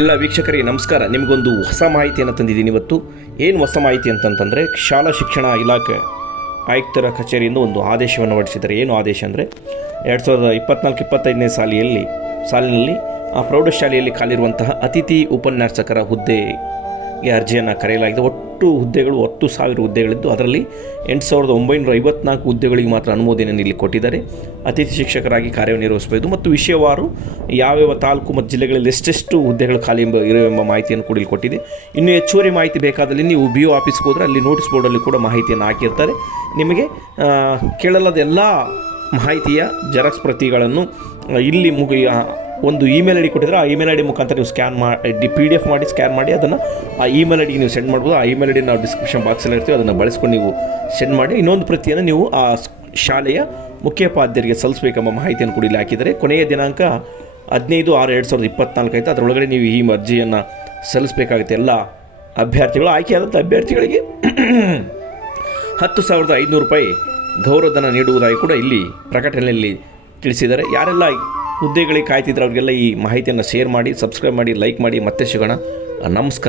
ಎಲ್ಲ ವೀಕ್ಷಕರಿಗೆ ನಮಸ್ಕಾರ. ನಿಮಗೊಂದು ಹೊಸ ಮಾಹಿತಿಯನ್ನು ತಂದಿದ್ದೀನಿ ಇವತ್ತು. ಏನು ಹೊಸ ಮಾಹಿತಿ ಅಂತಂತಂದರೆ, ಶಾಲಾ ಶಿಕ್ಷಣ ಇಲಾಖೆ ಆಯುಕ್ತರ ಕಚೇರಿಯಿಂದ ಒಂದು ಆದೇಶವನ್ನು ಹೊರಡಿಸಿದ್ದಾರೆ. ಏನು ಆದೇಶ ಅಂದರೆ, ಎರಡು ಸಾವಿರದ ಇಪ್ಪತ್ನಾಲ್ಕು ಇಪ್ಪತ್ತೈದನೇ ಸಾಲಿಯಲ್ಲಿ, ಸಾಲಿನಲ್ಲಿ, ಆ ಪ್ರೌಢಶಾಲೆಯಲ್ಲಿ ಖಾಲಿರುವಂತಹ ಅತಿಥಿ ಉಪನ್ಯಾಸಕರ ಹುದ್ದೆಗೆ ಅರ್ಜಿಯನ್ನು ಕರೆಯಲಾಗಿದೆ. ಒಟ್ಟು ಹುದ್ದೆಗಳು ಹತ್ತು ಸಾವಿರ ಹುದ್ದೆಗಳಿದ್ದು ಅದರಲ್ಲಿ ಎಂಟು ಸಾವಿರದ ಒಂಬೈನೂರ ಐವತ್ನಾಲ್ಕು ಹುದ್ದೆಗಳಿಗೆ ಮಾತ್ರ ಅನುಮೋದನೆಯನ್ನು ಇಲ್ಲಿ ಕೊಟ್ಟಿದ್ದಾರೆ. ಅತಿಥಿ ಶಿಕ್ಷಕರಾಗಿ ಕಾರ್ಯನಿರ್ವಹಿಸಬಹುದು ಮತ್ತು ವಿಷಯವಾರು ಯಾವ್ಯಾವ ತಾಲೂಕು ಮತ್ತು ಜಿಲ್ಲೆಗಳಲ್ಲಿ ಎಷ್ಟೆಷ್ಟು ಹುದ್ದೆಗಳು ಖಾಲಿ ಎಂಬ ಇರುವೆಂಬ ಮಾಹಿತಿಯನ್ನು ಕೂಡ ಇಲ್ಲಿ ಕೊಟ್ಟಿದೆ. ಇನ್ನು ಹೆಚ್ಚುವರಿ ಮಾಹಿತಿ ಬೇಕಾದಲ್ಲಿ ನೀವು ಬಿ ಒ ಆಫೀಸ್ಗೆ ಹೋದರೆ ಅಲ್ಲಿ ನೋಟಿಸ್ ಬೋರ್ಡಲ್ಲಿ ಕೂಡ ಮಾಹಿತಿಯನ್ನು ಹಾಕಿರ್ತಾರೆ. ನಿಮಗೆ ಕೇಳಲಾದ ಎಲ್ಲ ಮಾಹಿತಿಯ ಜೆರಾಕ್ಸ್ ಪ್ರತಿಗಳನ್ನು ಇಲ್ಲಿ ಮುಗಿ ಆ, ಒಂದು ಇಮೇಲ್ ಐ ಡಿ ಕೊಟ್ಟಿದ್ರೆ ಆ ಇಮೇಲ್ ಐ ಡಿ ಮುಖಾಂತರ ನೀವು ಸ್ಕ್ಯಾನ್ ಮಾಡಿ ಪಿ ಡಿ ಎಫ್ ಮಾಡಿ ಸ್ಕ್ಯಾನ್ ಮಾಡಿ ಅದನ್ನು ಆ ಇಮೇಲ್ ಐ ಡಿಗೆ ನೀವು ಸೆಂಡ್ ಮಾಡ್ಬೋದು. ಆ ಇಮೇಲ್ ಐ ಡಿ ನಾವು ಡಿಸ್ಕ್ರಿಪ್ಷನ್ ಬಾಕ್ಸಲ್ಲಿ ಇರ್ತೀವಿ, ಅದನ್ನು ಬಳಸ್ಕೊಂಡು ನೀವು ಸೆಂಡ್ ಮಾಡಿ. ಇನ್ನೊಂದು ಪ್ರತಿಯನ್ನು ನೀವು ಆ ಶಾಲೆಯ ಮುಖ್ಯೋಪಾಧ್ಯಾಯರಿಗೆ ಸಲ್ಲಿಸಬೇಕೆಂಬ ಮಾಹಿತಿಯನ್ನು ಕೂಡ ಇಲ್ಲಿ ಹಾಕಿದರೆ ಕೊನೆಯ ದಿನಾಂಕ ಹದಿನೈದು ಆರು ಎರಡು ಸಾವಿರದ ಇಪ್ಪತ್ನಾಲ್ಕು ಆಯಿತು. ಅದರೊಳಗಡೆ ನೀವು ಈ ಅರ್ಜಿಯನ್ನು ಸಲ್ಲಿಸಬೇಕಾಗುತ್ತೆ ಎಲ್ಲ ಅಭ್ಯರ್ಥಿಗಳು. ಆಯ್ಕೆಯಾದಂಥ ಅಭ್ಯರ್ಥಿಗಳಿಗೆ ಹತ್ತು ಸಾವಿರದ ಐದುನೂರು ರೂಪಾಯಿ ಗೌರವಧನ ನೀಡುವುದಾಗಿ ಕೂಡ ಇಲ್ಲಿ ಪ್ರಕಟಣೆಯಲ್ಲಿ ತಿಳಿಸಿದ್ದಾರೆ. ಯಾರೆಲ್ಲ ಹುದ್ದೆಗಳಿಗೆ ಕಾಯ್ತಿದ್ರೆ ಅವರಿಗೆಲ್ಲ ಈ ಮಾಹಿತಿಯನ್ನು ಶೇರ್ ಮಾಡಿ ಸಬ್ಸ್ಕ್ರೈಬ್ ಮಾಡಿ ಲೈಕ್ ಮಾಡಿ ಮತ್ತೆ ಸಿಗೋಣ. ನಮಸ್ಕಾರ.